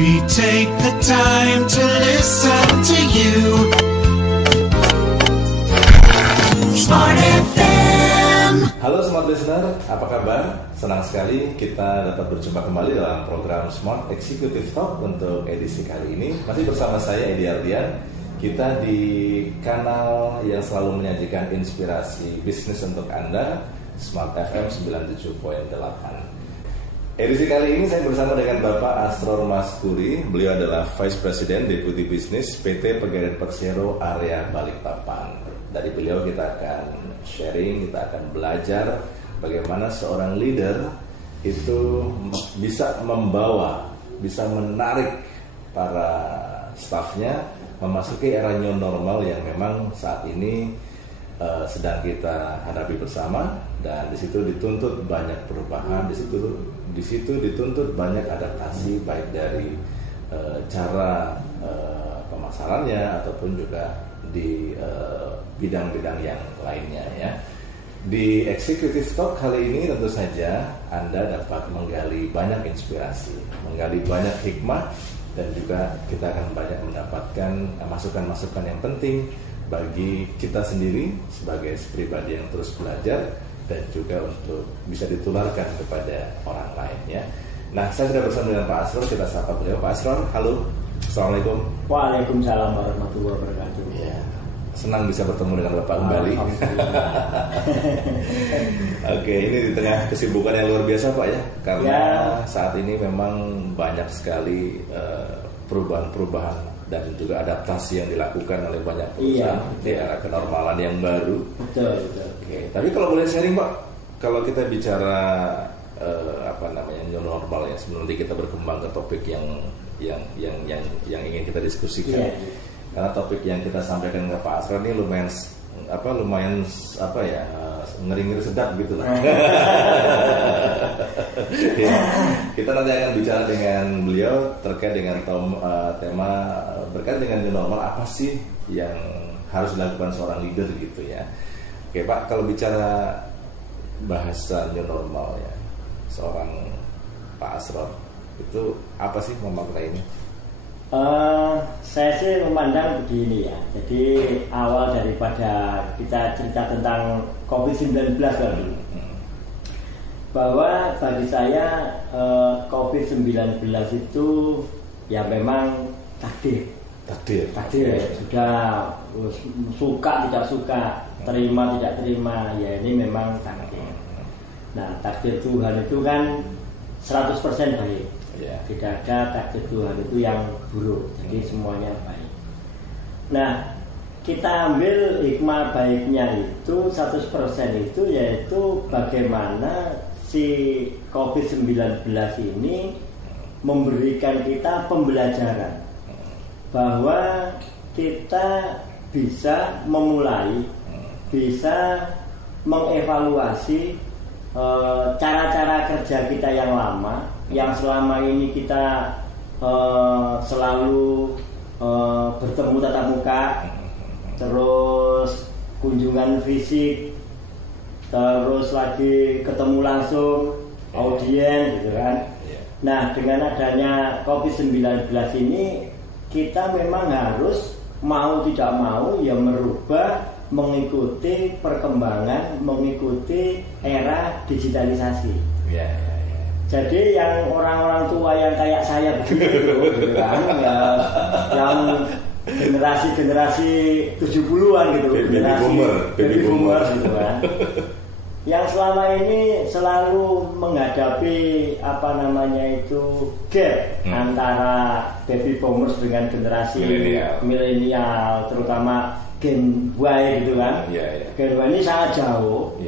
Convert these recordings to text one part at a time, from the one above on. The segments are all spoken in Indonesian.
We take the time to listen to you. Smart FM. Halo Smart Listener, apa kabar? Senang sekali kita dapat berjumpa kembali dalam program Smart Executive Talk untuk edisi kali ini. Masih bersama saya Edi Ardian. Kita di kanal yang selalu menyajikan inspirasi bisnis untuk Anda, Smart FM 97.8. Edisi kali ini saya bersama dengan Bapak Asror Maskuri. Beliau adalah Vice President Deputy Business PT Pegadaian Persero Area Balikpapan. Dari beliau kita akan sharing, kita akan belajar bagaimana seorang leader itu bisa membawa, bisa menarik para stafnya memasuki era new normal yang memang saat ini sedang kita hadapi bersama, dan di situ dituntut banyak perubahan, di situ dituntut banyak adaptasi baik dari cara pemasarannya ataupun juga di bidang-bidang yang lainnya ya. Di Executive Talk kali ini tentu saja Anda dapat menggali banyak inspirasi, menggali banyak hikmah, dan juga kita akan banyak mendapatkan masukan-masukan yang penting bagi kita sendiri sebagai pribadi yang terus belajar dan juga untuk bisa ditularkan kepada orang lain ya. Nah, saya sudah bersama dengan Pak Asror, kita sapa beliau. Pak Asror, halo. Assalamualaikum. Waalaikumsalam warahmatullahi wabarakatuh. Ya, senang bisa bertemu dengan Bapak kembali. Oke, ini di tengah kesibukan yang luar biasa Pak ya, karena saat ini memang banyak sekali perubahan-perubahan dan juga adaptasi yang dilakukan oleh banyak perusahaan di era kenormalan yang baru. Betul. Oke, tapi kalau boleh sharing Pak, kalau kita bicara new normal ya, sebelum nanti kita berkembang ke topik yang ingin kita diskusikan. Karena topik yang kita sampaikan ke Pak Asror ini lumayan ngeri-ngeri sedap gitu lah. Kita nanti akan bicara dengan beliau terkait dengan tema berkait dengan new normal, apa sih yang harus dilakukan seorang leader gitu ya. Oke Pak, kalau bicara bahasa new normal ya, seorang Pak Asror itu apa sih memaknainya? Saya sih memandang begini ya. Jadi awal daripada kita cerita tentang COVID-19 dulu, bahwa bagi saya COVID-19 itu ya memang takdir. Sudah suka tidak suka, terima tidak terima, ya ini memang takdir. Nah, takdir Tuhan itu kan 100% baik. Tidak ada takdir Tuhan itu yang buruk. Jadi semuanya baik. Nah, kita ambil hikmah baiknya itu 100% itu, yaitu bagaimana si COVID-19 ini memberikan kita pembelajaran bahwa kita bisa memulai, bisa mengevaluasi cara-cara kerja kita yang lama, yang selama ini kita selalu bertemu tatap muka, terus kunjungan fisik, terus lagi ketemu langsung, audiens gitu kan. Nah, dengan adanya COVID-19 ini, kita memang harus mau tidak mau ya merubah, mengikuti perkembangan, mengikuti era digitalisasi. Jadi yang orang-orang tua yang kayak saya begitu gitu kan, yang generasi 70-an gitu, baby boomer gitu kan, yang selama ini selalu menghadapi gap antara baby boomers dengan generasi milenial, terutama Gen Y gitu kan. Gen Y ini sangat jauh.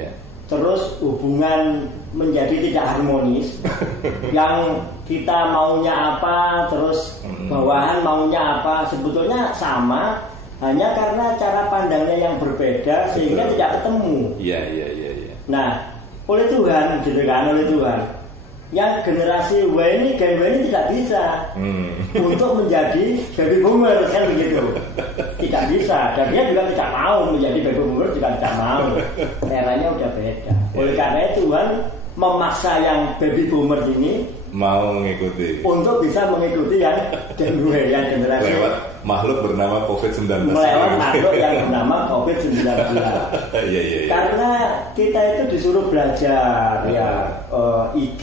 Terus hubungan menjadi tidak harmonis. Yang kita maunya apa, terus bawahan maunya apa, sebetulnya sama, hanya karena cara pandangnya yang berbeda sehingga tidak ketemu. Nah, oleh Tuhan gitu kan, oleh Tuhan, yang generasi Y ini, Gen Y ini tidak bisa untuk menjadi baby boomer kan begitu. Tidak bisa, dan dia juga tidak mau menjadi baby boomer, juga tidak mau. Eranya udah beda. Oleh karena itu Tuhan memaksa yang baby boomer ini mau mengikuti untuk bisa mengikuti yang Gen Y, yang generasi lewat makhluk bernama COVID-19. Lewat makhluk yang bernama COVID-19. Iya. Karena kita itu disuruh belajar IG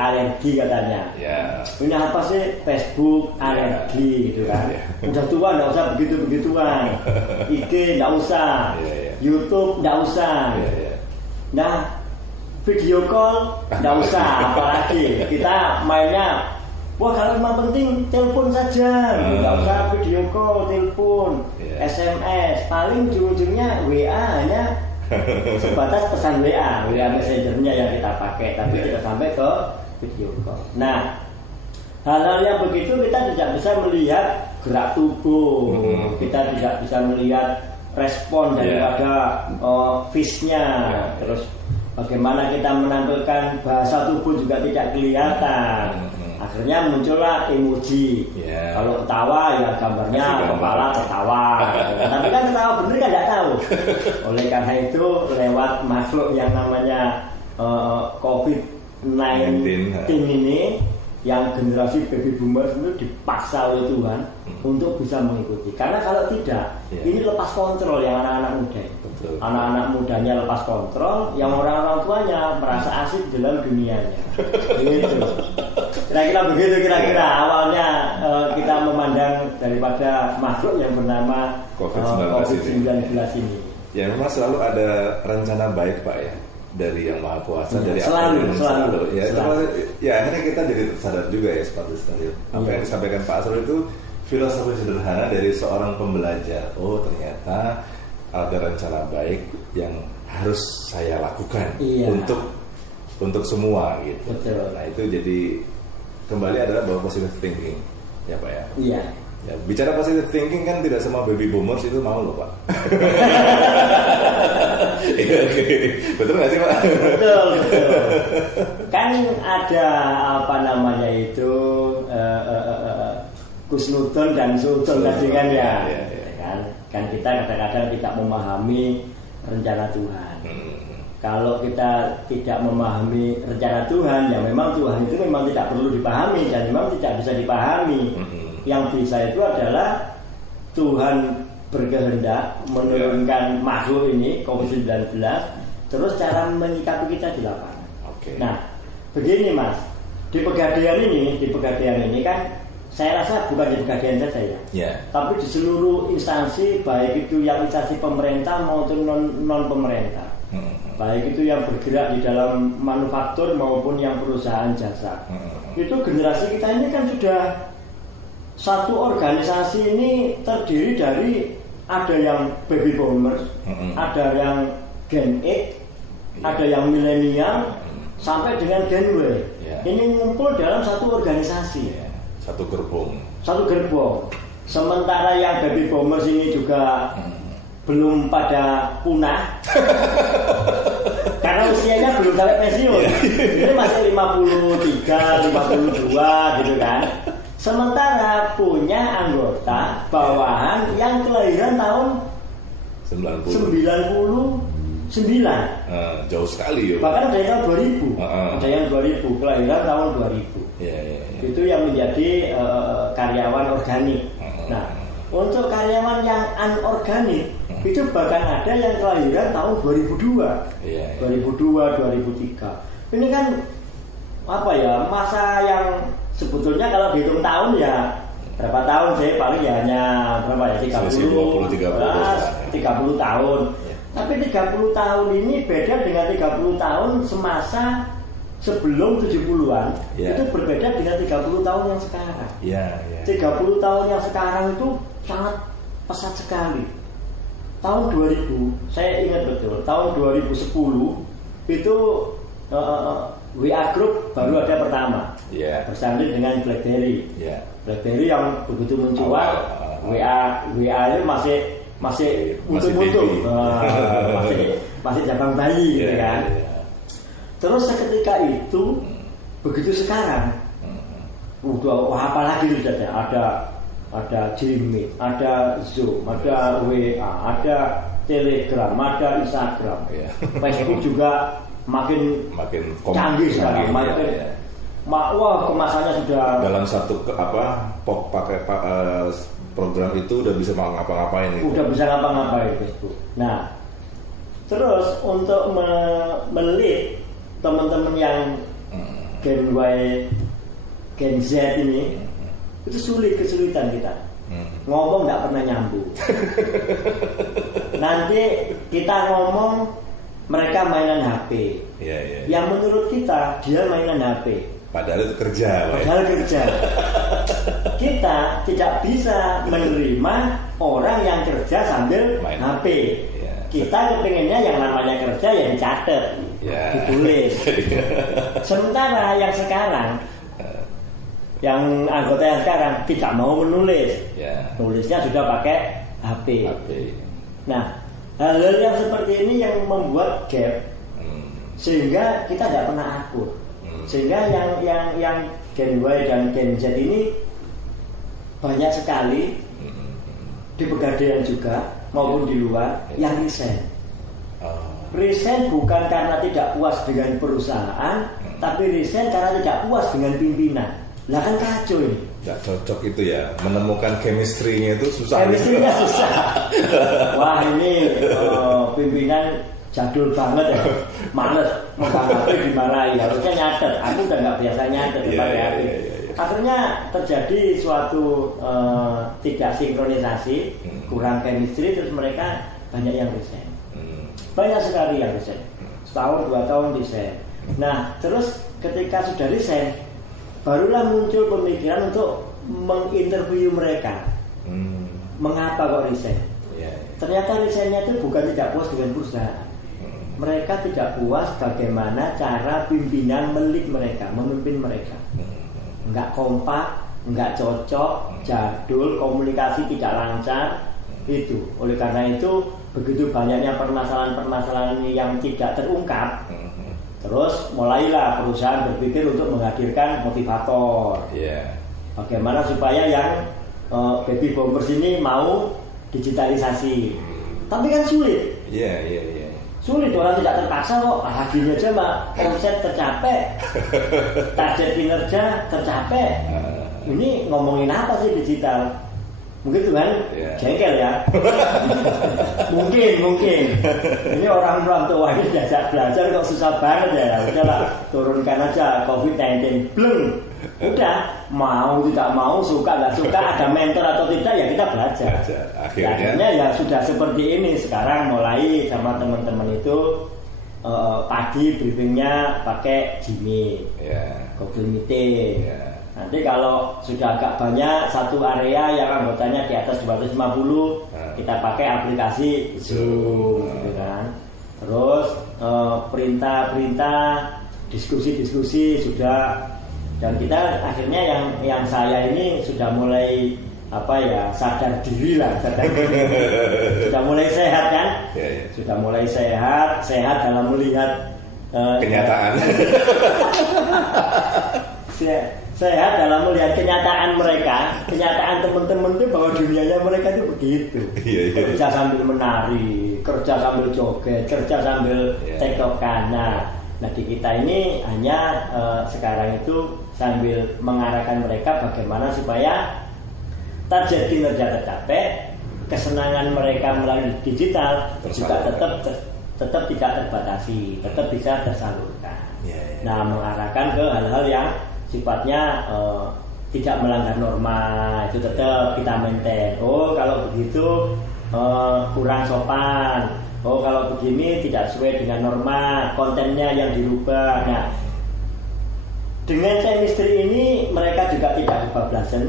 alergi katanya. Ini apa sih Facebook alergi gitu kan. Udah tua nggak usah begitu-begituan. IG nggak usah. YouTube nggak usah. Nah, video call nggak usah, apalagi kita mainnya. Wah, kalau memang penting telepon saja, nggak usah video call, telepon, SMS. Paling ujung-ujungnya WA hanya sebatas pesan WA Messengernya yang kita pakai, tapi kita sampai ke video call. Nah, hal-hal yang begitu kita tidak bisa melihat gerak tubuh, kita tidak bisa melihat respon daripada face-nya, terus bagaimana kita menampilkan bahasa tubuh juga tidak kelihatan. Akhirnya muncullah emoji. Kalau ketawa ya gambarnya kepala ketawa. Tapi kan ketawa bener kan tidak tahu. Oleh karena itu lewat makhluk yang namanya COVID-19 ini, yang generasi baby boomers itu dipaksa oleh Tuhan untuk bisa mengikuti. Karena kalau tidak, ini lepas kontrol yang anak-anak muda. Anak-anak mudanya lepas kontrol, yang orang-orang tuanya merasa asik dalam dunianya. Gitu. Kira-kira begitu awalnya kita memandang daripada makhluk yang bernama COVID-19 ini. Ya memang selalu ada rencana baik Pak ya, dari Yang Maha Kuasa, dari selalu. Ya akhirnya kita jadi sadar juga ya seperti tadi apa yang disampaikan Pak Asrul itu filosofi sederhana dari seorang pembelajar. Oh ternyata ada rencana baik yang harus saya lakukan untuk semua gitu. Betul. Nah itu jadi kembali adalah bahwa positive thinking ya Pak ya. Iya. Ya, bicara positive thinking kan tidak semua baby boomers itu mau loh Pak. Betul nggak sih Pak? Betul. Kan ada apa namanya itu kusnudon dan sultan tadi kan ya. Kan kita kadang-kadang tidak memahami rencana Tuhan. Kalau kita tidak memahami rencana Tuhan, ya memang Tuhan itu memang tidak perlu dipahami dan memang tidak bisa dipahami. Yang bisa itu adalah Tuhan berkehendak menurunkan makhluk ini COVID-19, terus cara menyikapi kita di lapangan. Nah, begini Mas, di Pegadaian ini kan saya rasa bukan di Pegadaian saja ya, tapi di seluruh instansi, baik itu yang instansi pemerintah maupun non pemerintah, baik itu yang bergerak di dalam manufaktur maupun yang perusahaan jasa. Itu generasi kita ini kan sudah satu organisasi ini terdiri dari ada yang baby boomers, ada yang Gen X, ada yang milenial, sampai dengan Gen Y. Ini ngumpul dalam satu organisasi. Satu gerbong. Sementara yang baby boomers ini juga belum pada punah. Karena usianya belum sampai pensiun. Ini masih 53, 52 gitu kan. Sementara punya anggota bawahan yang kelahiran tahun 99. Jauh sekali ya. Bahkan ada yang 2000. Ada yang 2000, kelahiran tahun 2000. Itu yang menjadi karyawan organik. Nah, untuk karyawan yang anorganik itu bahkan ada yang kelahiran tahun 2002. 2002, 2003. Ini kan apa ya, masa yang sebetulnya kalau dihitung tahun ya berapa tahun sih, paling ya hanya berapa ya, 30 tahun. Tapi 30 tahun ini beda dengan 30 tahun semasa sebelum 70-an. Itu berbeda dengan 30 tahun yang sekarang. 30 tahun yang sekarang itu sangat pesat sekali. Tahun 2000, saya ingat betul, tahun 2010 itu WA Group baru ada pertama, bersanding dengan BlackBerry. BlackBerry yang begitu mencuat, WA itu masih butuh-butuh, masih jabang bayi, gitu kan. Terus seketika itu, begitu sekarang, udah apalagi sudah ada Gmail, ada Zoom, ada WA, ada Telegram, ada Instagram, Facebook juga makin canggih sekali, wah kemasannya sudah dalam satu pakai program itu udah bisa ngapa-ngapain gitu. Udah bisa ngapa-ngapain Facebook. Nah, terus untuk melit teman-teman yang Gen Y, Gen Z ini itu kesulitan kita. Ngomong nggak pernah nyambung. Nanti kita ngomong mereka mainan HP. Yang menurut kita dia mainan HP. Padahal itu kerja. Kita tidak bisa menerima orang yang kerja sambil main HP. Kita kepengennya yang namanya kerja yang dicatat, ditulis. Sementara yang sekarang, yang anggota yang sekarang tidak mau menulis, nulisnya sudah pakai HP. Nah, hal-hal yang seperti ini yang membuat gap, sehingga kita tidak pernah akur. Sehingga yang Gen Y dan Gen Z ini banyak sekali di Pegadaian juga maupun di luar yang resign. Resign bukan karena tidak puas dengan perusahaan, tapi resign karena tidak puas dengan pimpinan. Lah kan kacau ini. Gak cocok itu ya, menemukan chemistry-nya itu susah. Chemistry-nya susah. Wah ini pimpinan jadul banget ya, males menghadapi dimarahi, harusnya nyatet. Aku udah nggak biasa nyatet pakai HP. Akhirnya terjadi suatu tidak sinkronisasi, kurang chemistry, terus mereka banyak yang resign. Banyak sekali yang resign, setahun 2 tahun resign. Nah terus ketika sudah resign, barulah muncul pemikiran untuk menginterview mereka. Mengapa kok resign? Ternyata resignnya itu bukan tidak puas dengan perusahaan. Mereka tidak puas bagaimana cara pimpinan melit mereka, memimpin mereka. Enggak kompak, enggak cocok, jadul, komunikasi tidak lancar. Itu. Oleh karena itu, begitu banyaknya permasalahan-permasalahan yang tidak terungkap, terus mulailah perusahaan berpikir untuk menghadirkan motivator. Bagaimana supaya yang baby boomers ini mau digitalisasi. Tapi kan sulit. Sulit, orang tidak terpaksa kok. Gini aja Mbak, omset tercapai, target kinerja tercapai. Ini ngomongin apa sih digital? Mungkin Tuhan jengkel ya. Mungkin. Ini orang tua ini diajak belajar kok susah banget ya. Udahlah, turunkan aja COVID-19 belum. Udah, mau tidak mau, suka nggak suka, ada mentor atau tidak ya kita belajar. Akhirnya ya sudah seperti ini. Sekarang mulai sama teman-teman itu pagi briefingnya pakai Gmail, Google Meeting. Nanti kalau sudah agak banyak satu area yang anggotanya di atas 250, kita pakai aplikasi Zoom, gitu kan. Terus perintah, diskusi sudah. Dan kita akhirnya yang saya ini sudah mulai sadar diri lah, sudah mulai sehat kan, sudah mulai sehat dalam melihat kenyataan. Sehat dalam melihat kenyataan mereka, kenyataan teman-teman itu bahwa dunianya mereka itu begitu. Kerja sambil menari, kerja sambil joget, kerja sambil tektokan. Nah di kita ini hanya sekarang itu sambil mengarahkan mereka bagaimana supaya target kinerja tercapai, kesenangan mereka melalui digital juga tetap tidak terbatasi, tetap bisa tersalurkan. Nah mengarahkan ke hal-hal yang sifatnya tidak melanggar norma, itu tetap kita maintain. Oh kalau begitu kurang sopan. Oh kalau begini tidak sesuai dengan norma, kontennya yang dirubah. Nah dengan chemistry ini mereka juga tidak kebablasan.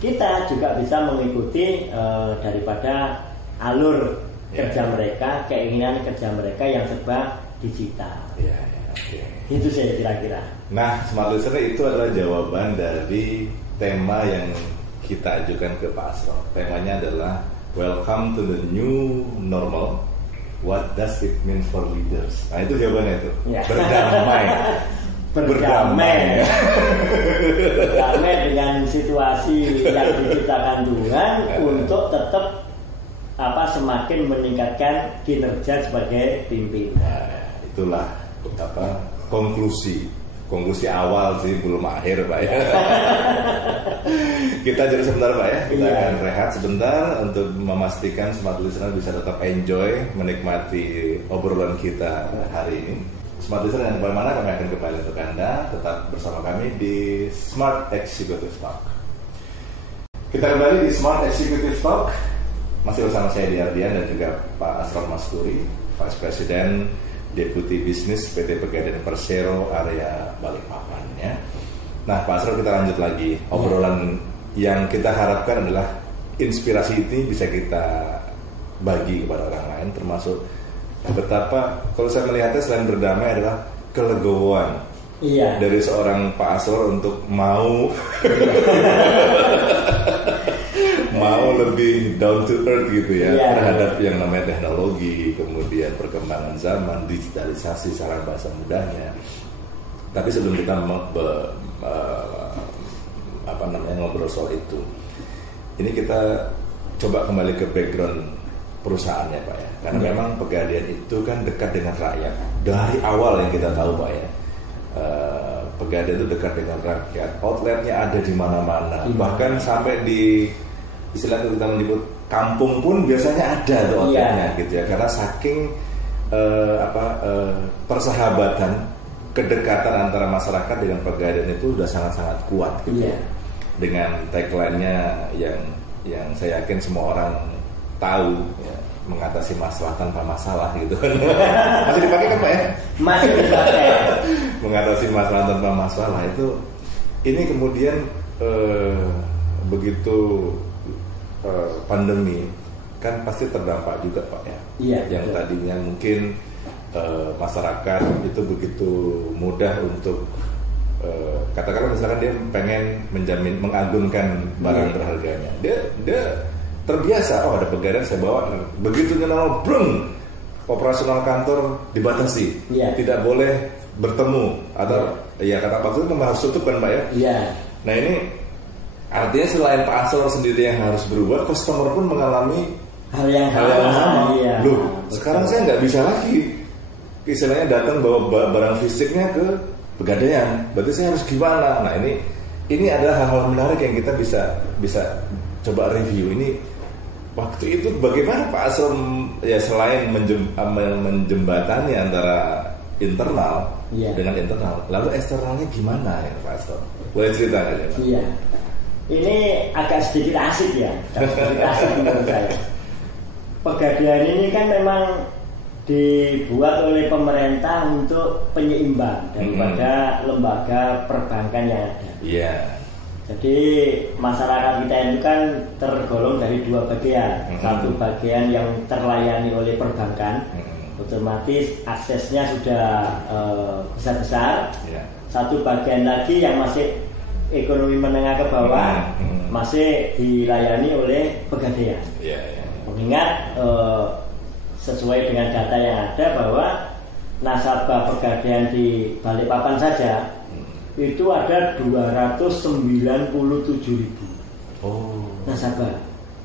Kita juga bisa mengikuti daripada alur kerja mereka, keinginan kerja mereka yang serba digital. Itu saya kira-kira. Nah, Smart Listener, itu adalah jawaban dari tema yang kita ajukan ke Pak Asraf. Temanya adalah Welcome to the New Normal. What does it mean for leaders? Nah, itu jawabannya itu. Berdamai dengan situasi yang diciptakan Tuhan untuk tetap semakin meningkatkan kinerja sebagai pimpinan. Itulah konklusi awal sih, belum akhir Pak ya. Kita jadi sebentar Pak ya, kita akan rehat sebentar untuk memastikan smart listener bisa tetap enjoy menikmati obrolan kita hari ini. Smart listener yang kemana-mana, kami akan kembali untuk Anda. Tetap bersama kami di Smart Executive Talk. Kita kembali di Smart Executive Talk, masih bersama saya Edi Ardian dan juga Pak Asrul Masturi, Vice President Deputi Bisnis PT Pegadaian Persero area Balikpapan ya. Nah Pak Asrul, kita lanjut lagi obrolan yang kita harapkan adalah inspirasi ini bisa kita bagi kepada orang lain, termasuk betapa kalau saya melihatnya selain berdamai adalah kelegowoan dari seorang Pak Asrul untuk mau lebih down to earth gitu ya, terhadap yang namanya teknologi, kemudian perkembangan zaman, digitalisasi secara bahasa mudahnya. Tapi sebelum kita ngobrol soal itu, ini kita coba kembali ke background perusahaannya Pak ya, karena memang Pegadaian itu kan dekat dengan rakyat dari awal yang kita tahu Pak ya. Pegadaian itu dekat dengan rakyat, outletnya ada di mana-mana, bahkan sampai di istilahnya kita menyebut kampung pun biasanya ada tuh outletnya gitu ya, karena saking persahabatan, kedekatan antara masyarakat dengan Pegadaian itu sudah sangat-sangat kuat gitu ya. Dengan tagline-nya yang saya yakin semua orang tahu ya, mengatasi masalah tanpa masalah gitu kan. Masih dipakai kan Pak ya? Masih dipakai. Mengatasi masalah tanpa masalah itu, ini kemudian begitu pandemi kan pasti terdampak juga Pak ya. Yang tadinya mungkin masyarakat itu begitu mudah untuk katakanlah misalkan dia pengen mengagungkan barang berharganya, dia terbiasa, ada Pegadaian saya bawa, begitu kenal operasional kantor dibatasi, tidak boleh bertemu atau kata Pak itu harus tutup kan Pak ya. Nah ini artinya selain Pak Asrul sendiri yang harus berubah, customer pun mengalami hal yang sama. Loh, sekarang saya nggak bisa lagi istilahnya datang bawa barang fisiknya ke Pegadaian, berarti saya harus gimana? Nah ini adalah hal-hal menarik yang kita bisa coba review. Ini waktu itu bagaimana Pak Asrul ya, selain menjembatani antara internal dengan internal, lalu eksternalnya gimana ya Pak Asrul? Boleh cerita nggak ya Pak? Ini agak sedikit asik ya, menurut saya. Pegadaian ini kan memang dibuat oleh pemerintah untuk penyeimbang daripada lembaga perbankan yang ada. Jadi masyarakat kita itu kan tergolong dari dua bagian. Satu bagian yang terlayani oleh perbankan, otomatis aksesnya sudah besar-besar. Satu bagian lagi yang masih ekonomi menengah ke bawah, masih dilayani oleh Pegadaian. Mengingat sesuai dengan data yang ada bahwa nasabah Pegadaian di Balikpapan saja itu ada 297.000 nasabah.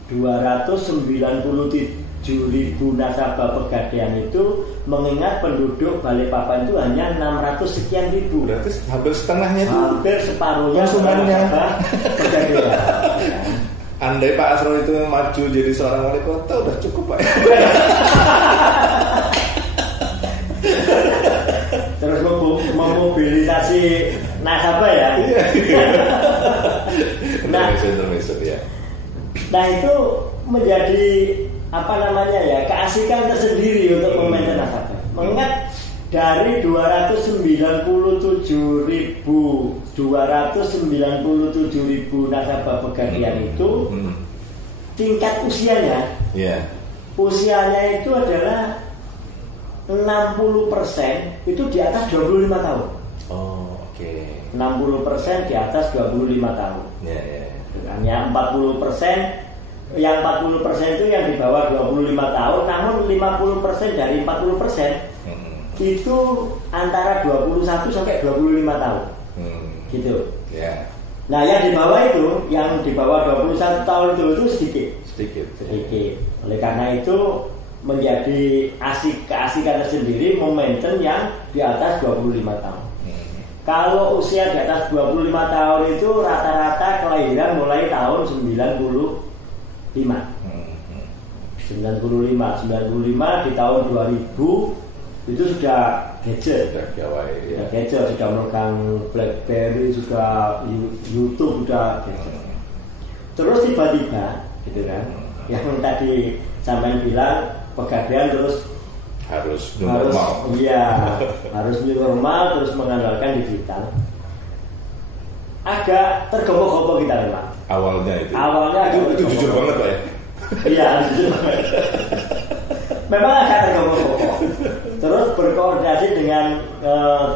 297.000 nasabah Pegadaian itu, mengingat penduduk Balikpapan itu hanya 600 sekian ribu. Berarti hampir setengahnya itu, hampir separuhnya nasabah Pegadaian. Andai Pak Asrul itu maju jadi seorang wali kota udah cukup Pak. Terus memobilisasi nasabah ya. Nah itu menjadi keasikan tersendiri untuk memaintain nasabah. Mengingat dari 297.000 nasabah Pegadaian itu, tingkat usianya itu adalah 60% itu di atas 25 tahun. 60% di atas 25 tahun. Hanya 40%, yang 40% itu yang di bawah 25 tahun, namun 50% dari 40% itu antara 21 sampai 25 tahun. Gitu. Nah, yang di bawah 21 tahun itu sedikit. Oleh karena itu menjadi keasikan tersendiri momentum yang di atas 25 tahun. Kalau usia di atas 25 tahun itu rata-rata kelahiran mulai tahun 95 di tahun 2000 itu sudah gadget, sudah memegang BlackBerry, sudah YouTube, sudah gadget. Terus tiba-tiba gitu kan, yang tadi sampean bilang pegadaian terus harus new normal, terus mengandalkan digital. Agak tergopoh-gopoh kita memang. Awalnya itu jujur banget Pak ya. Iya, jujur banget. Memang agak tergopoh-gopoh. Terus berkoordinasi dengan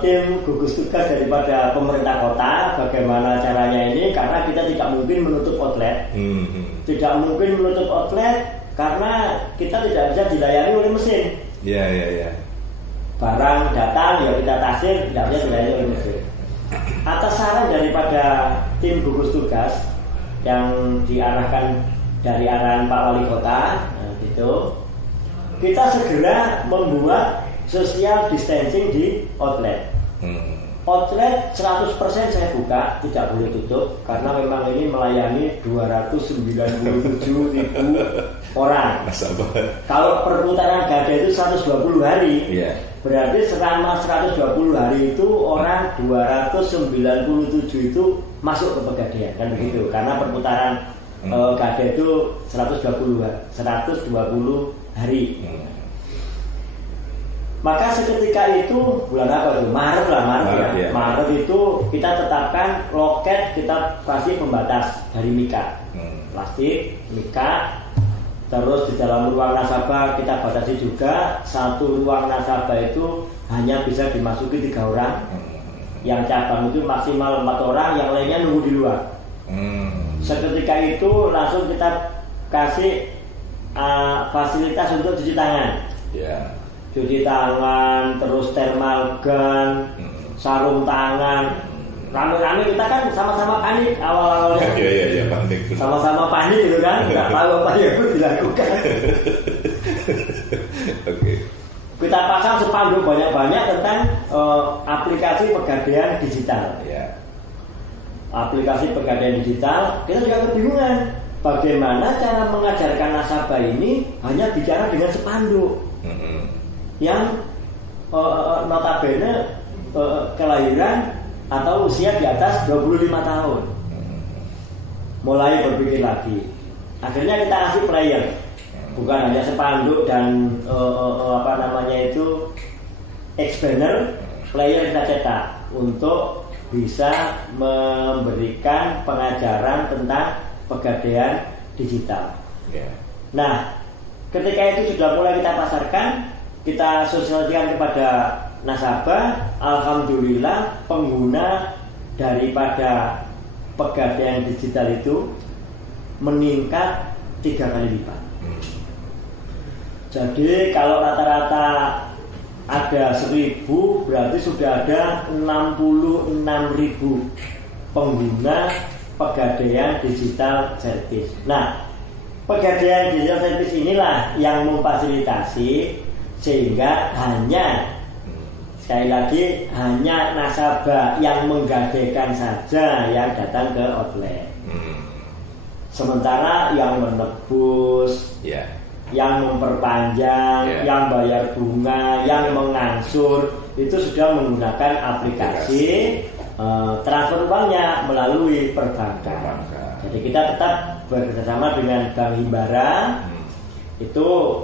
tim gugus tugas daripada pemerintah kota, bagaimana caranya ini, karena kita tidak mungkin menutup outlet. Tidak mungkin menutup outlet karena kita tidak bisa dilayani oleh mesin. Iya. Barang datang ya kita tasir, tidak bisa dilayani oleh mesin. Atas saran daripada tim gugus tugas yang diarahkan dari arahan Pak Wali Kota, gitu, kita segera membuat social distancing di outlet. Outlet 100% saya buka, tidak boleh tutup karena memang ini melayani 297.000 orang. Kalau perputaran gada itu 120 hari, berarti selama 120 hari itu orang 297 itu masuk ke Pegadaian, kan begitu? Karena perputaran gada itu 120 hari. Maka seketika itu bulan apa itu? Maret ya. Maret itu kita tetapkan loket, kita kasih pembatas dari mika, plastik, mika. Terus di dalam ruang nasabah kita batasi juga, satu ruang nasabah itu hanya bisa dimasuki 3 orang. Yang cabang itu maksimal 4 orang, yang lainnya nunggu di luar. Seketika itu langsung kita kasih fasilitas untuk cuci tangan. Cuci tangan, terus thermal gun, sarung tangan. Rame-rame kita kan sama-sama panik awal-awalnya. Iya, panik. Sama-sama panik gitu kan, nggak tahu apa yang harus dilakukan. Oke. Kita pasang spanduk banyak-banyak tentang aplikasi Pegadaian digital. Aplikasi Pegadaian digital, kita juga kebingungan bagaimana cara mengajarkan nasabah ini hanya bicara dengan spanduk. Yang notabene kelahiran atau usia di atas 25 tahun. Mulai berpikir lagi. Akhirnya kita kasih player, bukan hanya spanduk dan expander, player kita cetak untuk bisa memberikan pengajaran tentang Pegadaian digital. Nah, ketika itu sudah mulai kita pasarkan, kita sosialisasikan kepada nasabah, alhamdulillah pengguna daripada Pegadaian digital itu meningkat 3 kali lipat. Jadi kalau rata-rata ada 1.000, berarti sudah ada 66.000 pengguna Pegadaian digital service. Nah, Pegadaian digital service inilah yang memfasilitasi sehingga sekali lagi hanya nasabah yang menggadaikan saja yang datang ke outlet. Sementara yang menebus, yang memperpanjang, yang bayar bunga, yang mengangsur itu sudah menggunakan aplikasi transfer uangnya melalui perbankan. Jadi kita tetap bekerjasama dengan Bank Himbara. Itu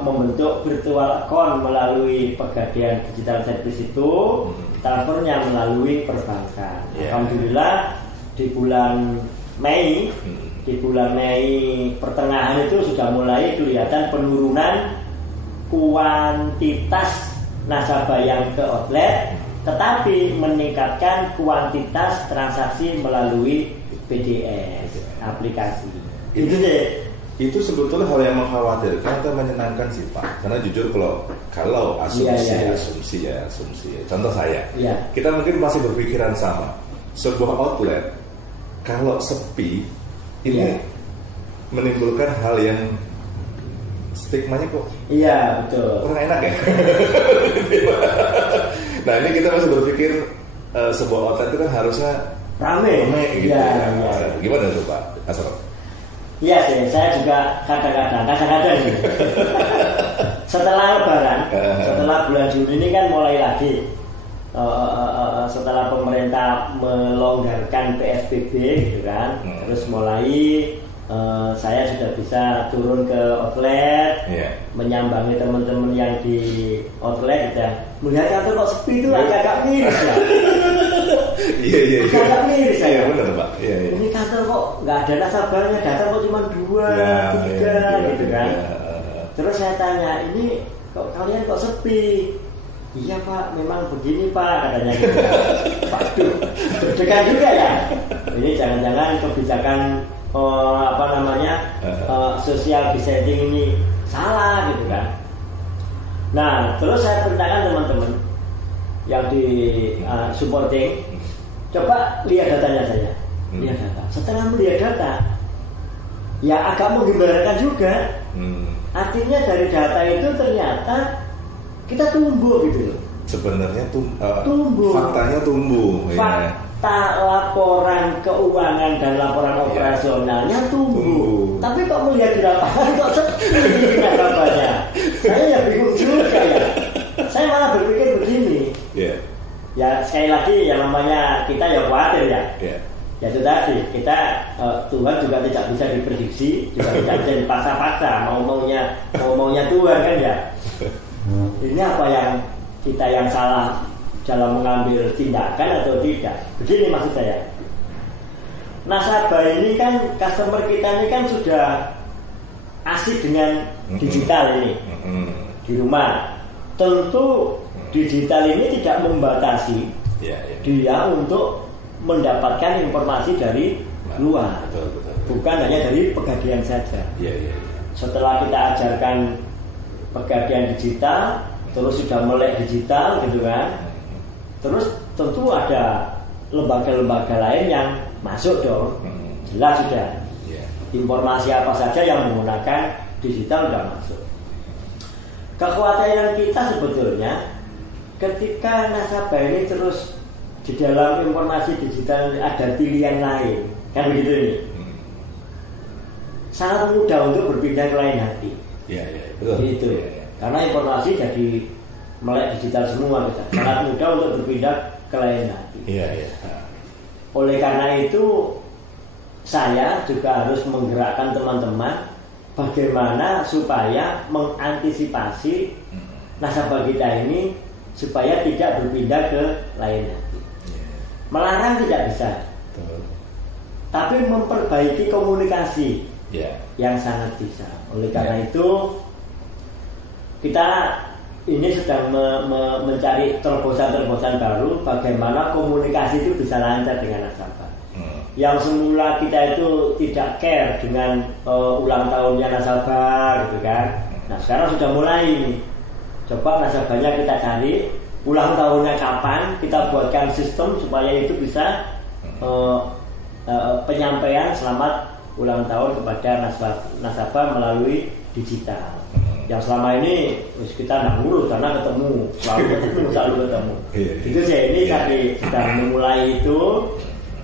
membentuk virtual account melalui Pegadaian digital service itu, transfernya melalui perbankan. Alhamdulillah di bulan Mei pertengahan itu sudah mulai kelihatan penurunan kuantitas nasabah yang ke outlet, tetapi meningkatkan kuantitas transaksi melalui PDS aplikasi. Itu deh. Itu sebetulnya hal yang mengkhawatirkan atau menyenangkan sih Pak? Karena jujur kalau asumsi ya. Contoh saya, kita mungkin masih berpikiran sama. Sebuah outlet kalau sepi ini menimbulkan hal yang stigmanya kok. Iya betul. Kurang enak ya. Nah ini kita masih berpikir sebuah outlet itu kan harusnya rame gitu. Ya. Gimana tuh Pak Asraf? Iya sih, saya juga kadang-kadang setelah Lebaran, setelah bulan Juni ini kan mulai lagi setelah pemerintah melonggarkan PSBB gitu kan, terus mulai saya sudah bisa turun ke outlet, menyambangi teman-teman yang di outlet dan melihat kantor kok sepi itu agak miris ya. Iya. Agak miris saya. Benar Pak. Iya. Ini kantor kok nggak ada nasabahnya, datang kok cuma 2, 3 gitu kan. Terus saya tanya, ini kok kalian kok sepi? Iya Pak, memang begini Pak, katanya gitu. Waduh, deg-degan juga ya. Ini jangan-jangan kebijakan social distancing ini salah gitu kan. Nah, terus saya perintahkan teman-teman yang di supporting, coba lihat datanya saja. Lihat data. Setelah melihat data, ya agak menggembirakan juga. Artinya dari data itu ternyata kita tumbuh gitu loh. Sebenarnya tumbuh. Faktanya tumbuh. Fakta laporan keuangan dan laporan operasionalnya tumbuh. Tapi kok melihat di lapangan kok sepi nasabahnya. Saya ya bingung juga ya. Saya malah berpikir begini. Ya sekali lagi yang namanya kita ya khawatir ya. Ya itu tadi kita Tuhan juga tidak bisa diprediksi, juga tidak bisa dipaksa-paksa. Mau-maunya Tuhan kan ya. Ini apa yang kita yang salah dalam mengambil tindakan atau tidak? Begini maksud saya. Nasabah ini kan, customer kita ini kan sudah asik dengan digital ini di rumah. Tentu digital ini tidak membatasi dia untuk mendapatkan informasi dari luar. Bukan hanya dari Pegadaian saja. Setelah kita ajarkan Pegadaian digital, terus sudah melek digital gitu kan, terus tentu ada lembaga-lembaga lain yang masuk dong. Jelas sudah informasi apa saja yang menggunakan digital sudah masuk. Kekhawatiran kita sebetulnya ketika nasabah ini terus di dalam informasi digital ada pilihan lain, kan begitu ini. Sangat mudah untuk berpindah ke lain hati. Betul. Gitu. Karena informasi jadi melek digital semua kita. Sangat mudah untuk berpindah ke lain hati. Oleh karena itu saya juga harus menggerakkan teman-teman bagaimana supaya mengantisipasi nasabah kita ini supaya tidak berpindah ke lain hati. Melarang tidak bisa, tapi memperbaiki komunikasi yang sangat bisa. Oleh karena itu kita ini sedang mencari terobosan-terobosan baru bagaimana komunikasi itu bisa lancar dengan nasabah. Yang semula kita itu tidak care dengan ulang tahunnya nasabah gitu kan. Nah sekarang sudah mulai nih. Coba nasabahnya kita cari ulang tahunnya kapan, kita buatkan sistem supaya itu bisa penyampaian selamat ulang tahun kepada nasabah melalui digital. Yang selama ini kita nggak ngurus karena selalu ketemu. Itu sih ini tadi sudah memulai itu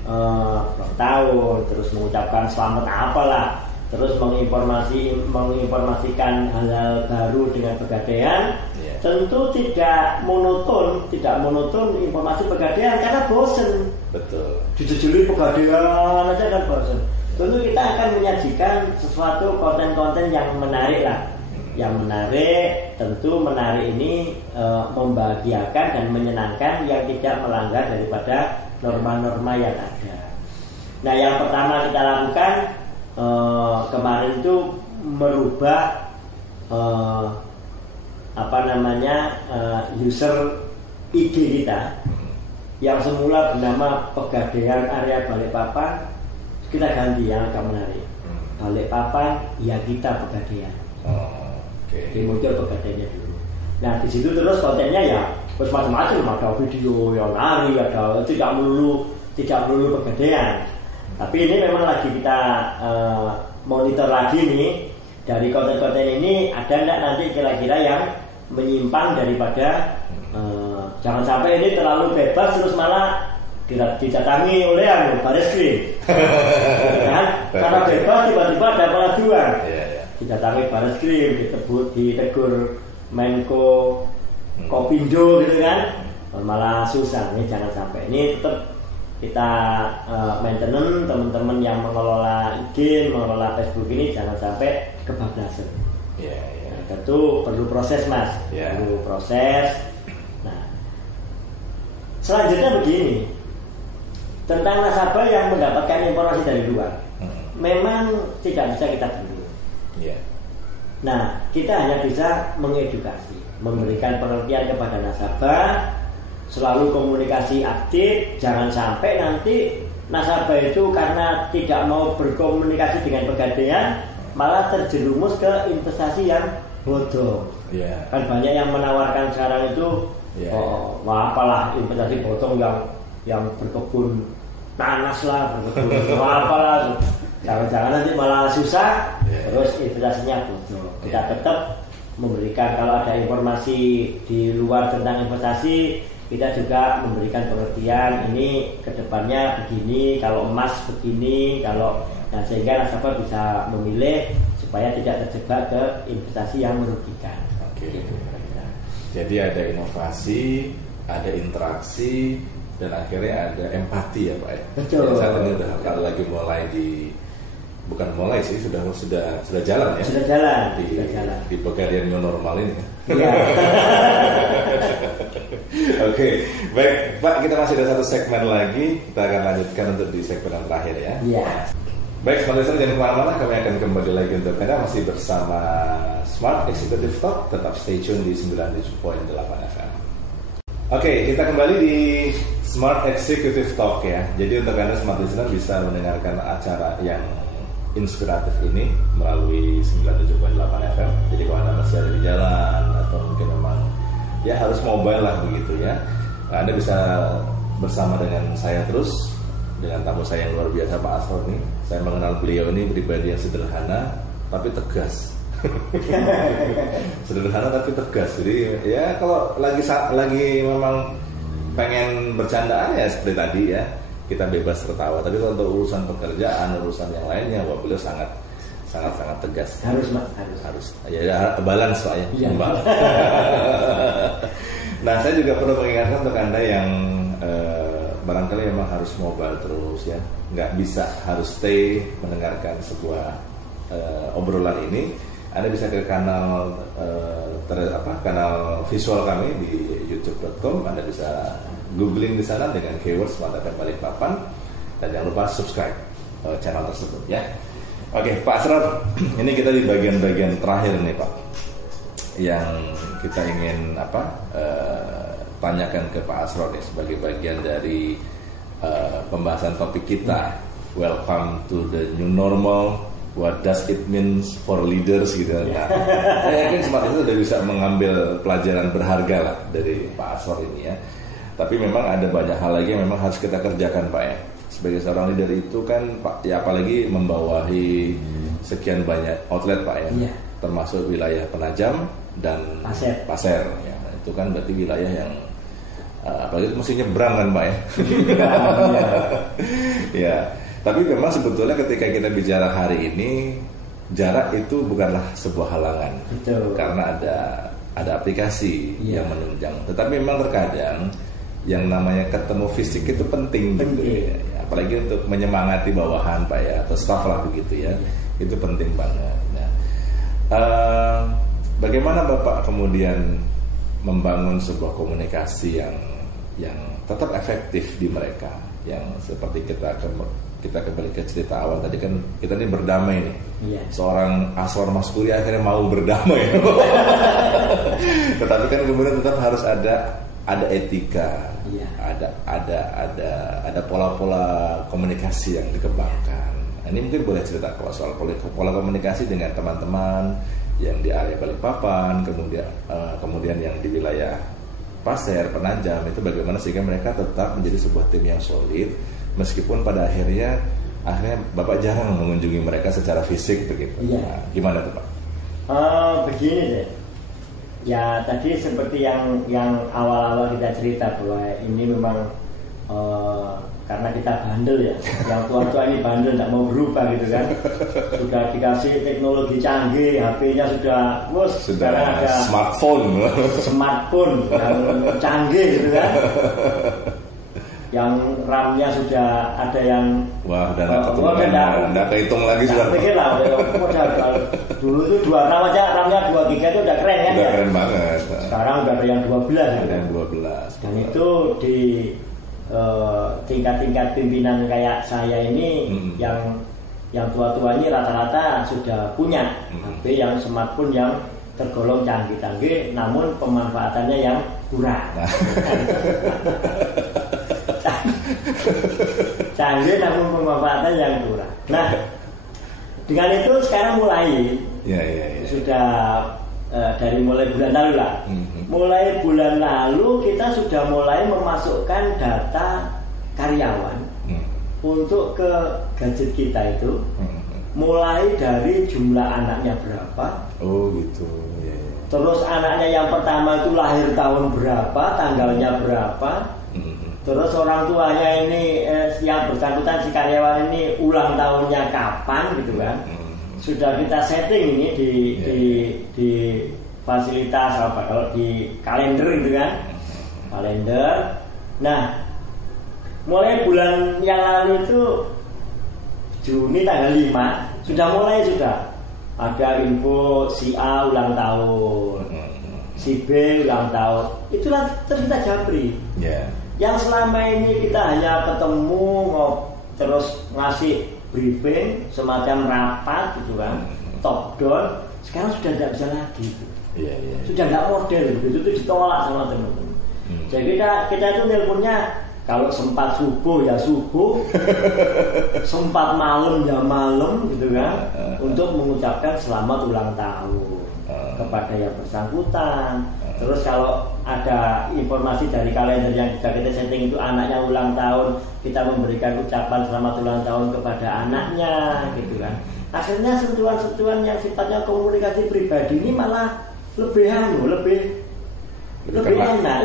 ulang tahun, terus mengucapkan selamat apalah, terus menginformasikan hal-hal baru dengan Pegadaian. Tentu tidak monoton informasi Pegadaian karena bosen. Betul. Dijujuli Pegadaian aja kan bosen. Tentu kita akan menyajikan sesuatu konten-konten yang menarik lah. Yang menarik, tentu menarik ini membahagiakan dan menyenangkan yang tidak melanggar daripada norma-norma yang ada. Nah yang pertama kita lakukan kemarin itu merubah user ID kita yang semula bernama Pegadaian area Balikpapan, kita ganti yang agak menarik. Balikpapan ya kita Pegadaian. Jadi muncul Pegadaiannya dulu. Nah di situ terus kontennya ya terus macam-macam, ada video yang nari, ada tidak melulu Pegadaian. Tapi ini memang lagi kita monitor lagi nih dari konten-konten ini ada nggak nanti kira-kira yang menyimpang daripada jangan sampai ini terlalu bebas terus malah didatangi oleh Bareskrim. Kan? Karena bebas tiba-tiba ada pengaduan. Didatangi Bareskrim, ditegur Menko Kopindo gitu kan, malah susah. Ini jangan sampai. Ini tetap kita maintenance teman-teman yang mengelola IG, mengelola Facebook ini jangan sampai kebablasan. Tentu perlu proses mas, perlu proses. Nah, selanjutnya begini, tentang nasabah yang mendapatkan informasi dari luar, memang tidak bisa kita beli. Nah, kita hanya bisa mengedukasi, memberikan pengertian kepada nasabah, selalu komunikasi aktif, jangan sampai nanti nasabah itu karena tidak mau berkomunikasi dengan pegadaian malah terjerumus ke investasi yang bodong. Kan banyak yang menawarkan sekarang itu, apalah investasi bodong yang berkebun nanas lah, berkebun apalah, jangan-jangan nanti malah susah, terus investasinya bodong. Kita tetap memberikan, kalau ada informasi di luar tentang investasi, kita juga memberikan pengertian ini kedepannya begini, kalau emas begini, kalau sehingga nasabah bisa memilih supaya tidak terjebak ke investasi yang merugikan. Jadi ada inovasi, ada interaksi, dan akhirnya ada empati ya Pak ya. Betul. Saat ini kalau lagi mulai bukan mulai sih, sudah jalan ya. Sudah jalan. Di pegadaian new normal ini. Ya. Oke, baik Pak, kita masih ada satu segmen lagi. Kita akan lanjutkan untuk di segmen yang terakhir ya. Baik, smart listener, jangan kemana-mana, kami akan kembali lagi untuk Anda masih bersama Smart Executive Talk. Tetap stay tune di 97.8 FM. Oke, kita kembali di Smart Executive Talk ya. Jadi untuk Anda smart listener bisa mendengarkan acara yang inspiratif ini melalui 97.8 FM. Jadi kalau Anda masih ada di jalan atau mungkin memang ya harus mobile lah begitu ya, Anda bisa bersama dengan saya terus, dengan tamu saya yang luar biasa Pak Asror ini. Saya mengenal beliau ini pribadi yang sederhana tapi tegas. Sederhana tapi tegas. Jadi ya kalau lagi memang pengen bercandaan ya seperti tadi ya, kita bebas tertawa. Tapi kalau untuk urusan pekerjaan, urusan yang lainnya, wah beliau sangat tegas. Harus. Ya balance Pak ya. Nah, saya juga perlu mengingatkan untuk Anda yang barangkali memang harus mobile terus ya, nggak bisa harus stay mendengarkan sebuah obrolan ini. Anda bisa ke kanal kanal visual kami di youtube.com. Anda bisa googling di sana dengan keyword Smart FM Balikpapan, dan jangan lupa subscribe channel tersebut ya. Oke, Pak Asror, ini kita di bagian-bagian terakhir nih Pak, yang kita ingin tanyakan ke Pak Asror ya, sebagai bagian dari pembahasan topik kita. Welcome to the new normal. What does it means for leaders gitu. Nah, saya yakin Smart itu sudah bisa mengambil pelajaran berharga lah dari Pak Asror ini ya. Tapi memang ada banyak hal lagi yang memang harus kita kerjakan Pak ya. Sebagai seorang leader itu kan Pak ya, apalagi membawahi sekian banyak outlet Pak ya, termasuk wilayah Penajam dan Pasir ya. Itu kan berarti wilayah yang apalagi mesti nyebrang kan Pak ya. Ya. Tapi memang sebetulnya ketika kita bicara hari ini, jarak itu bukanlah sebuah halangan. Betul. Karena ada aplikasi yang menunjang. Tetapi memang terkadang yang namanya ketemu fisik itu penting. Gitu ya. Apalagi untuk menyemangati bawahan Pak ya, atau staff lah begitu ya. Itu penting banget. Nah, bagaimana Bapak kemudian membangun sebuah komunikasi yang tetap efektif di mereka, yang seperti kita kembali ke cerita awal tadi kan, kita ini berdamai nih. Seorang Asror Maskuri akhirnya mau berdamai. Tetapi kan kemudian tetap harus ada etika, ada pola-pola komunikasi yang dikembangkan. Ini mungkin boleh cerita kalau soal pola komunikasi dengan teman-teman yang di area Balikpapan, kemudian yang di wilayah Pasir, Penajam, itu bagaimana sehingga mereka tetap menjadi sebuah tim yang solid, meskipun pada akhirnya Bapak jarang mengunjungi mereka secara fisik begitu. Nah, gimana tuh Pak? Begini deh. Ya tadi seperti yang awal-awal kita cerita bahwa ini memang karena kita bandel ya, yang tua-tua ini bandel tidak mau berubah gitu kan. Sudah dikasih teknologi canggih, HP-nya sudah ada smartphone yang canggih gitu kan. Yang RAM-nya sudah ada yang udah kehitung lagi sudah. Pikir lah, dulu itu 2 RAM aja, RAM-nya 2 GB itu udah keren kan ya. Keren banget. Sekarang udah ada yang 12 ada yang 12. Dan itu di tingkat-tingkat pimpinan kayak saya ini yang tua-tua ini rata-rata sudah punya HP yang smartphone yang tergolong canggih-canggih, namun pemanfaatannya yang kurang. Canggih namun pemanfaatan yang kurang. Nah, dengan itu sekarang mulai sudah dari mulai bulan lalu lah. Mulai bulan lalu kita sudah mulai memasukkan data karyawan untuk ke gadget kita itu, mulai dari jumlah anaknya berapa. Oh gitu. Terus anaknya yang pertama itu lahir tahun berapa, tanggalnya berapa. Terus orang tuanya ini yang bersangkutan si karyawan ini ulang tahunnya kapan gitu kan. Sudah kita setting ini di fasilitas apa kalau di kalender gitu kan. Kalender. Nah, mulai bulan yang lalu itu Juni tanggal 5 sudah ada info si A ulang tahun, si B ulang tahun. Itulah terus kita japri. Yang selama ini kita hanya ketemu terus ngasih briefing semacam rapat gitu kan, top down. Sekarang sudah tidak bisa lagi gitu. Sudah tidak model gitu, itu ditolak sama teman-teman. Jadi kita itu nelponnya kalau sempat subuh ya subuh, sempat malam ya malam gitu kan, untuk mengucapkan selamat ulang tahun kepada yang bersangkutan. Terus kalau ada informasi dari kalender yang sudah kita setting itu anaknya ulang tahun, kita memberikan ucapan selamat ulang tahun kepada anaknya gitu kan. Akhirnya sentuhan-sentuhan yang sifatnya komunikasi pribadi ini malah lebih enak.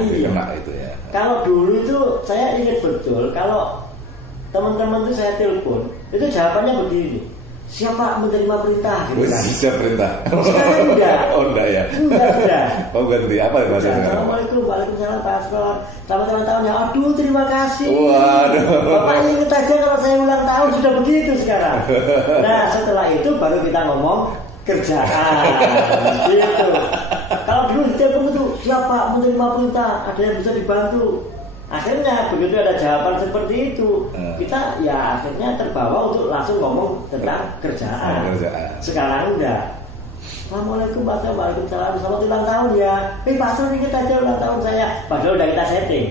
Iya. Itu ya. Kalau dulu itu saya ingat betul, kalau teman-teman itu saya telepon, itu jawabannya begini. Siapa menerima perintah? Gitu kan? Siapa perintah? Sekarang enggak. Enggak ya? Enggak. Oh ganti apa ya bahasa sekarang? Assalamualaikum, waalaikumsalam Pak Astor. Selamat ulang tahun ya. Aduh terima kasih. Waduh. Bapak ingat aja kalau saya ulang tahun sudah begitu sekarang. Nah setelah itu baru kita ngomong kerjaan. Gitu. Kalau dulu di telepon itu siapa menerima perintah? Ada yang bisa dibantu? Akhirnya begitu ada jawaban seperti itu, kita ya akhirnya terbawa untuk langsung ngomong tentang kerjaan. Sekarang enggak. Assalamualaikum warahmatullahi wabarakatuh. Selamat ulang tahun ya. Pak Astor ingat aja ulang tahun saya. Padahal udah kita setting.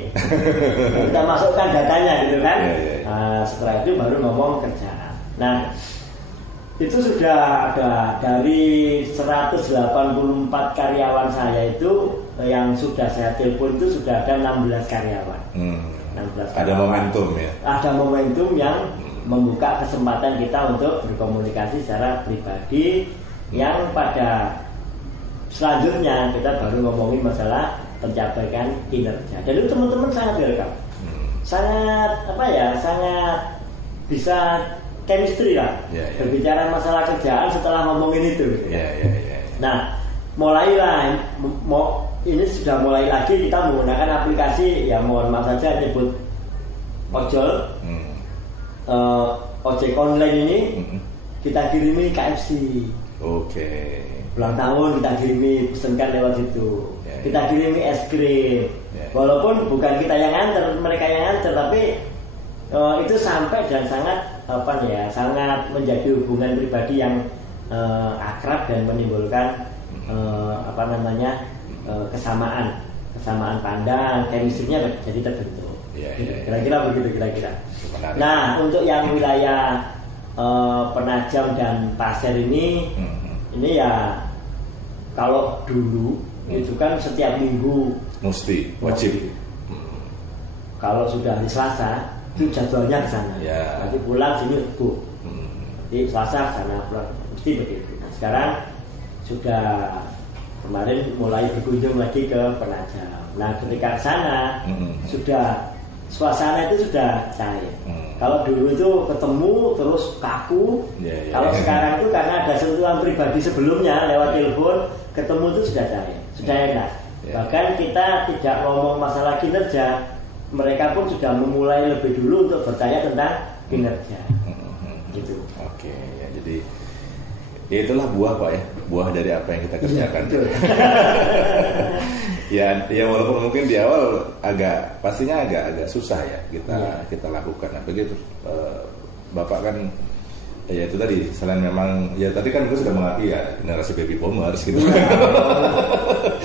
Kita masukkan datanya gitu kan. Nah, setelah itu baru ngomong kerjaan. Nah, itu sudah ada dari 184 karyawan saya itu yang sudah saya telepon itu sudah ada 16 karyawan. 16 karyawan. Ada momentum ya. Ada momentum yang membuka kesempatan kita untuk berkomunikasi secara pribadi, yang pada selanjutnya kita baru ngomongin masalah pencapaian kinerja. Dan itu teman-teman sangat welcome. Sangat bisa chemistry lah. Berbicara masalah kerjaan setelah ngomongin itu. Nah, mulailah ini sudah mulai lagi kita menggunakan aplikasi, ya mohon maaf saja nyebut ojol, ojek online ini kita kirimi KFC. Ulang tahun kita kirimi, pesenkan lewat situ. Kita kirimi es krim. Walaupun bukan kita yang nganter, mereka yang nganter, tapi itu sampai dan sangat sangat menjadi hubungan pribadi yang akrab dan menimbulkan kesamaan pandang, chemistry-nya jadi terbentuk. Kira-kira begitu kira-kira. Nah, untuk yang wilayah Penajam dan Pasir ini ya kalau dulu itu kan setiap minggu mesti wajib. Kalau sudah hari Selasa itu jadwalnya ke sana. Nanti pulang sini Rebu. Jadi Selasa ke sana pulang, mesti begitu. Nah, sekarang sudah kemarin mulai berkunjung lagi ke Penajam. Nah ketika sana sudah suasana itu sudah cair. Kalau dulu itu ketemu terus kaku. Kalau sekarang itu karena ada sentuhan pribadi sebelumnya lewat telepon, ketemu itu sudah cair, sudah enak. Bahkan kita tidak ngomong masalah kinerja, mereka pun sudah memulai lebih dulu untuk bertanya tentang kinerja. Gitu. Oke, ya jadi ya itulah buah Pak ya, buah dari apa yang kita kerjakan. Ya walaupun mungkin di awal pastinya agak susah ya kita lakukan. Nah, begitu Bapak kan ya itu tadi selain memang ya tadi kan gue sudah mengakui ya generasi baby boomers gitu.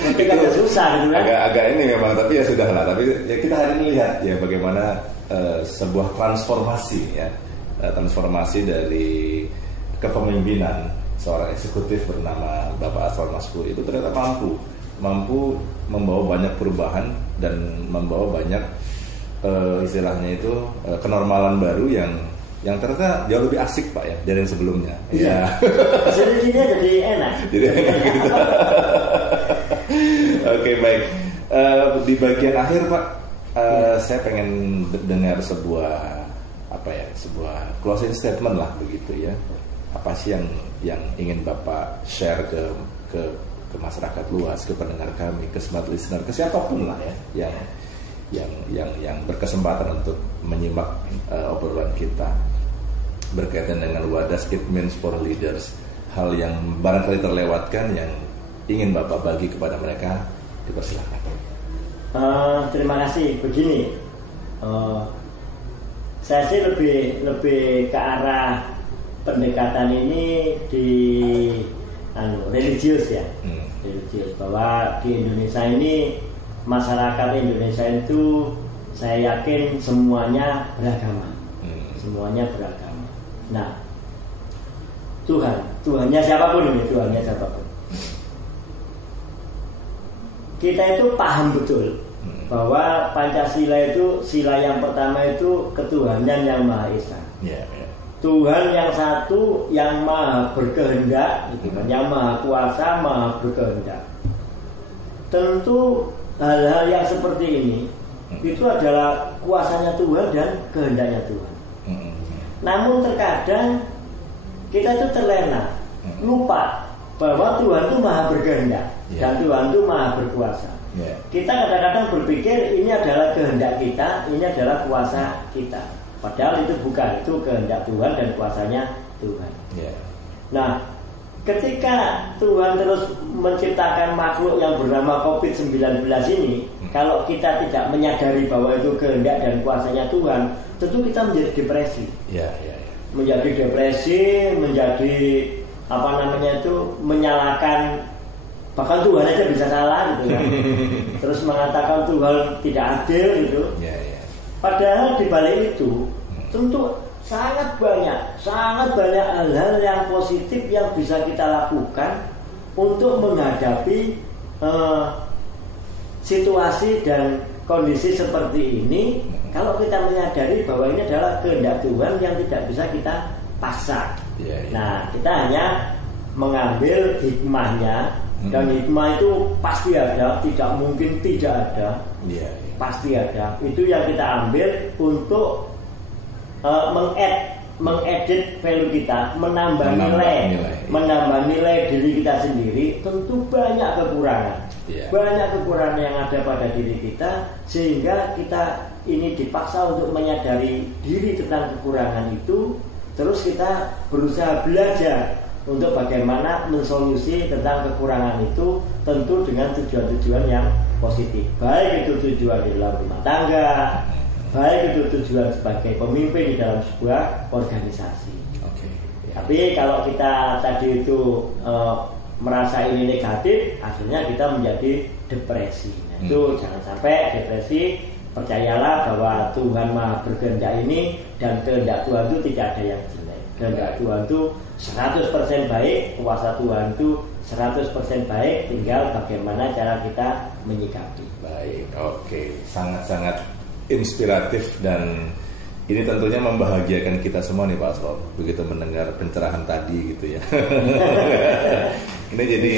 Itu agak susah gitu kan. Agak ini memang, tapi ya sudah lah. Tapi ya kita hari ini lihat ya bagaimana sebuah transformasi ya. Transformasi dari kepemimpinan seorang eksekutif bernama Bapak Aswar Maskur itu ternyata mampu membawa banyak perubahan dan membawa banyak istilahnya itu kenormalan baru yang ternyata jauh lebih asik Pak ya dari yang sebelumnya. Iya. Jadi jadi enak. Jadi enak gitu. Oke, baik. Di bagian akhir Pak, saya pengen dengar sebuah closing statement lah begitu ya. Apa sih yang ingin Bapak share ke masyarakat luas, ke pendengar kami, ke smart listener, ke siapapun lah ya yang berkesempatan untuk menyimak obrolan kita berkaitan dengan what does it means for leaders, hal yang barangkali terlewatkan yang ingin Bapak bagi kepada mereka, dipersilakan. Terima kasih. Begini, saya sih lebih ke arah pendekatan ini di religius ya, religius, bahwa di Indonesia ini masyarakat Indonesia itu saya yakin semuanya beragama, semuanya beragama. Nah, Tuhannya siapapun ini, Tuhannya siapapun, kita itu paham betul bahwa Pancasila itu sila yang pertama itu ketuhanan yang Maha Esa. Tuhan yang satu yang maha berkehendak, gitu kan, yang maha kuasa, maha berkehendak. Tentu hal-hal yang seperti ini itu adalah kuasanya Tuhan dan kehendaknya Tuhan. Namun terkadang kita itu terlena, lupa bahwa Tuhan itu maha berkehendak dan Tuhan itu maha berkuasa. Kita kadang-kadang berpikir ini adalah kehendak kita, ini adalah kuasa kita. Padahal itu bukan, itu kehendak Tuhan dan kuasanya Tuhan. Nah, ketika Tuhan terus menciptakan makhluk yang bernama COVID-19 ini, kalau kita tidak menyadari bahwa itu kehendak dan kuasanya Tuhan, tentu kita menjadi depresi. Menjadi depresi, menjadi menyalahkan, bahkan Tuhan aja bisa salah gitu kan. Terus mengatakan Tuhan tidak adil gitu. Padahal di balik itu tentu sangat banyak hal-hal yang positif yang bisa kita lakukan untuk menghadapi situasi dan kondisi seperti ini. Kalau kita menyadari bahwa ini adalah kehendak Tuhan yang tidak bisa kita paksa. Nah, kita hanya mengambil hikmahnya, dan hikmah itu pasti ada, tidak mungkin tidak ada. Pasti ada. Itu yang kita ambil untuk mengedit value kita, menambah nilai diri kita sendiri. Tentu banyak kekurangan, banyak kekurangan yang ada pada diri kita, sehingga kita ini dipaksa untuk menyadari diri tentang kekurangan itu. Terus kita berusaha belajar untuk bagaimana mensolusi tentang kekurangan itu, tentu dengan tujuan-tujuan yang positif. Baik itu tujuan di dalam rumah tangga, baik itu tujuan sebagai pemimpin di dalam sebuah organisasi. Tapi kalau kita tadi itu merasa ini negatif, akhirnya kita menjadi depresi. Nah, itu jangan sampai depresi. Percayalah bahwa Tuhan Maha Berkehendak ini, dan kehendak Tuhan itu tidak ada yang jelek. Kehendak Tuhan itu 100% baik, kuasa Tuhan itu 100% baik, tinggal bagaimana cara kita menyikapi. Baik, sangat-sangat inspiratif, dan ini tentunya membahagiakan kita semua nih Pak Aswar, begitu mendengar pencerahan tadi gitu ya. Ini jadi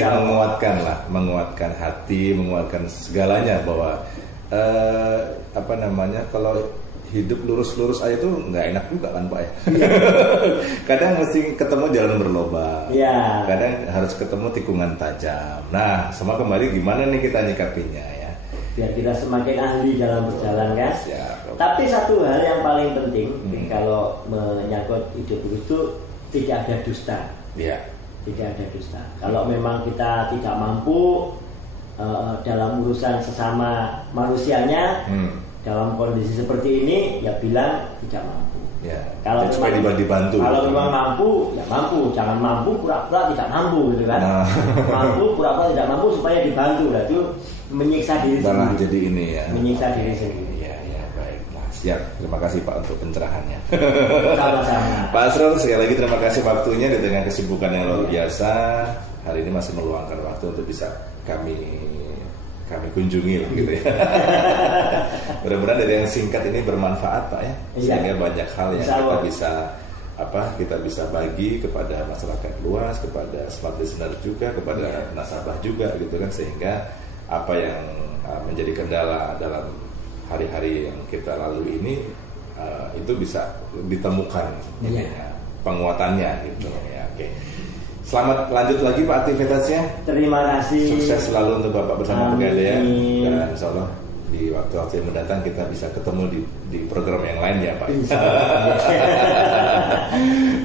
menguatkan hati, menguatkan segalanya bahwa kalau hidup lurus-lurus aja itu nggak enak juga kan Pak ya. Kadang mesti ketemu jalan berlobang, kadang harus ketemu tikungan tajam. Nah, sama kembali gimana nih kita nyikapinya ya? Biar kita semakin ahli dalam berjalan kan. Tapi satu hal yang paling penting kalau menyangkut hidup itu tidak ada dusta. Tidak ada dusta. Kalau memang kita tidak mampu dalam urusan sesama manusianya, dalam kondisi seperti ini ya bilang tidak mampu. Kalau supaya dibantu. Kalau memang mampu, ya mampu. Jangan mampu pura-pura tidak mampu gitu kan. Mampu pura-pura tidak mampu supaya dibantu. Lah itu menyiksa diri sendiri. Jadi ini ya. Menyiksa diri sendiri. Baiklah. Siap. Terima kasih Pak untuk pencerahannya. Sama-sama. Pak Asrul, sekali lagi terima kasih waktunya di tengah kesibukan yang luar biasa. Hari ini masih meluangkan waktu untuk bisa kami kunjungi gitu ya. Mudah-mudahan dari yang singkat ini bermanfaat Pak ya. Sehingga banyak hal yang kita bisa bagi kepada masyarakat luas, kepada smart listener juga, kepada nasabah juga gitu kan, sehingga apa yang menjadi kendala dalam hari-hari yang kita lalui ini itu bisa ditemukan penguatannya gitu ya. Oke. Selamat lanjut lagi Pak aktivitasnya. Terima kasih. Sukses selalu untuk Bapak bersama Pegadaian. Dan insya Allah di waktu-waktu yang mendatang kita bisa ketemu di program yang lain ya Pak.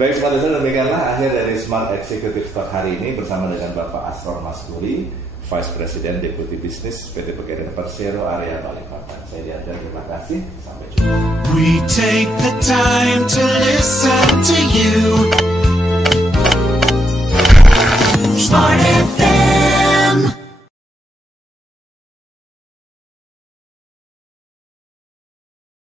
Baik, Smart Listener, demikianlah akhir dari Smart Executive Talk hari ini bersama dengan Bapak Asrul Maskuri, Vice President Deputy Business PT Pegadaian Persero area Balikpapan. Saya Dian, terima kasih. Sampai jumpa. We take the time to listen to you. Smart FM.